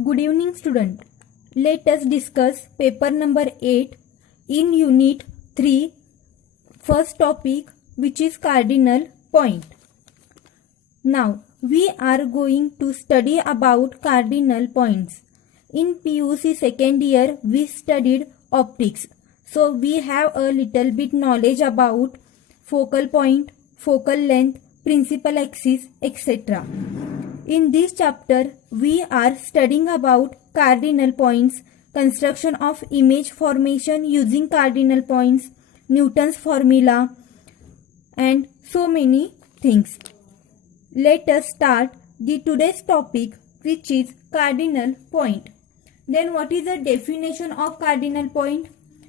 Good evening, student. Let us discuss paper number 8 in unit 3, first topic, which is cardinal point. Now, we are going to study about cardinal points. In PUC second year, we studied optics. So, we have a little bit knowledge about focal point, focal length, principal axis, etc. In this chapter, we are studying about cardinal points, construction of image formation using cardinal points, Newton's formula, and so many things. Let us start the today's topic, which is cardinal point. Then what is the definition of cardinal point?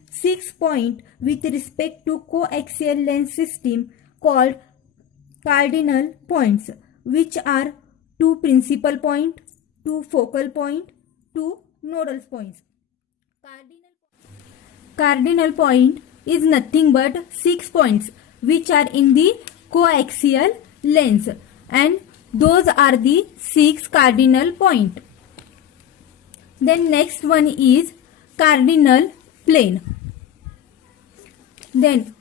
6 points with respect to coaxial lens system called cardinal points, which are 2 principal point, 2 focal point, 2 nodal points. Cardinal point is nothing but 6 points which are in the coaxial lens, and those are the 6 cardinal point. Then next one is cardinal plane. Then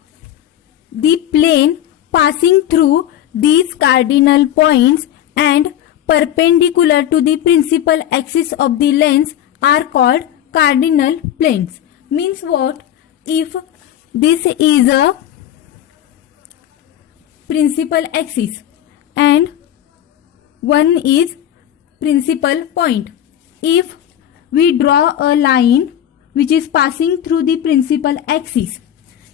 the plane passing through these cardinal points and perpendicular to the principal axis of the lens are called cardinal planes. Means what? If this is a principal axis and one is principal point. If we draw a line which is passing through the principal axis,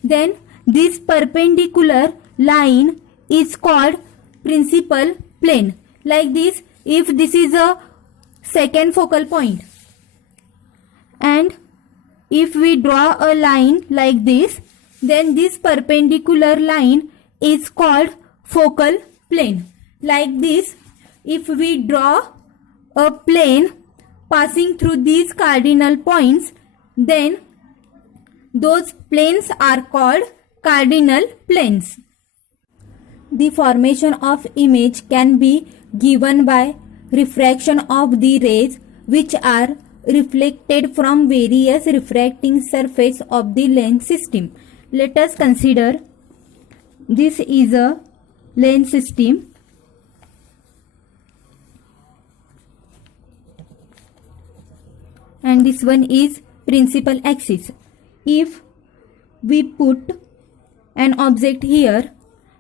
then this perpendicular line is called principal plane. Like this, if this is a second focal point and if we draw a line like this, then this perpendicular line is called focal plane. Like this, if we draw a plane passing through these cardinal points, then those planes are called cardinal planes. The formation of image can be given by refraction of the rays which are reflected from various refracting surface of the lens system. Let us consider this is a lens system and this one is principal axis. If we put an object here,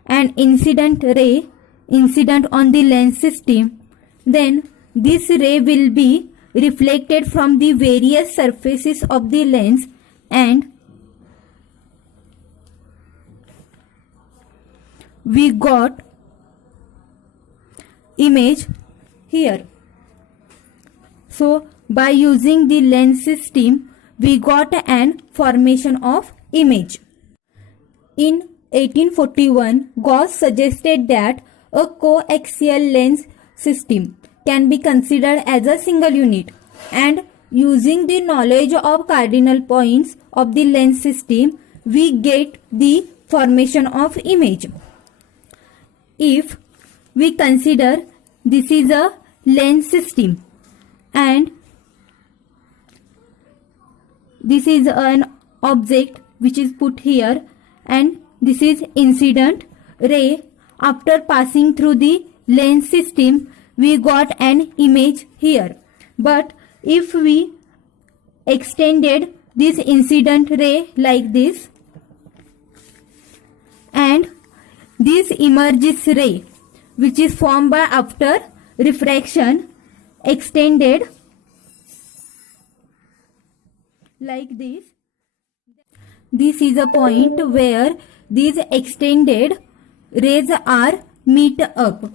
an incident ray incident on the lens system, then this ray will be reflected from the various surfaces of the lens and we got image here. So by using the lens system, we got an formation of image. In 1841, Gauss suggested that a coaxial lens system can be considered as a single unit, and using the knowledge of cardinal points of the lens system, we get the formation of image. If we consider this is a lens system and this is an object which is put here and this is incident ray, after passing through the lens system, we got an image here. But if we extended this incident ray like this and this emerges ray which is formed by after refraction extended like this, this is a point where these extended rays are meet up,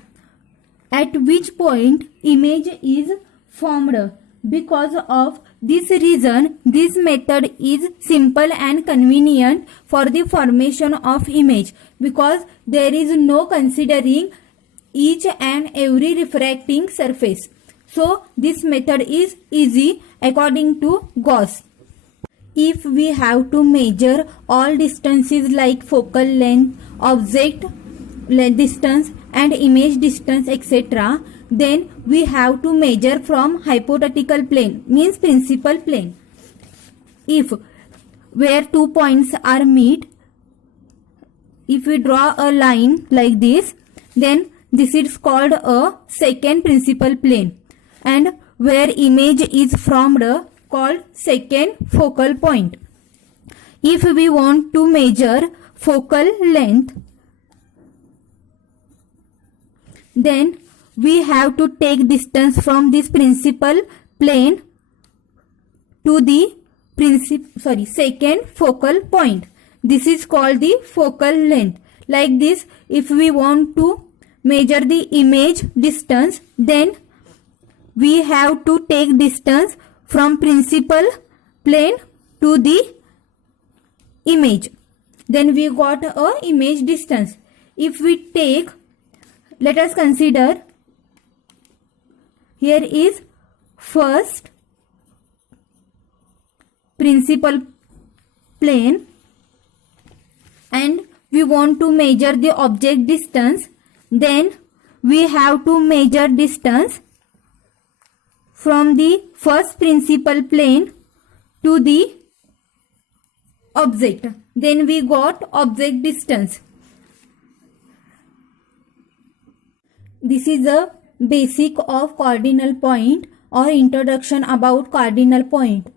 at which point image is formed. Because of this reason, this method is simple and convenient for the formation of image, because there is no considering each and every refracting surface. So this method is easy according to Gauss. If we have to measure all distances like focal length, object distance and image distance, etc., then we have to measure from hypothetical plane, means principal plane. If where 2 points are meet, if we draw a line like this, then this is called a second principal plane, and where image is formed called second focal point. If we want to measure focal length, then we have to take distance from this principal plane to the second focal point. This is called the focal length. Like this, if we want to measure the image distance, then we have to take distance from principal plane to the image. Then we got a image distance. If we take, let us consider, here is first principal plane and we want to measure the object distance, then we have to measure distance from the first principal plane to the object. Then we got object distance. This is a basic of cardinal point or introduction about cardinal point.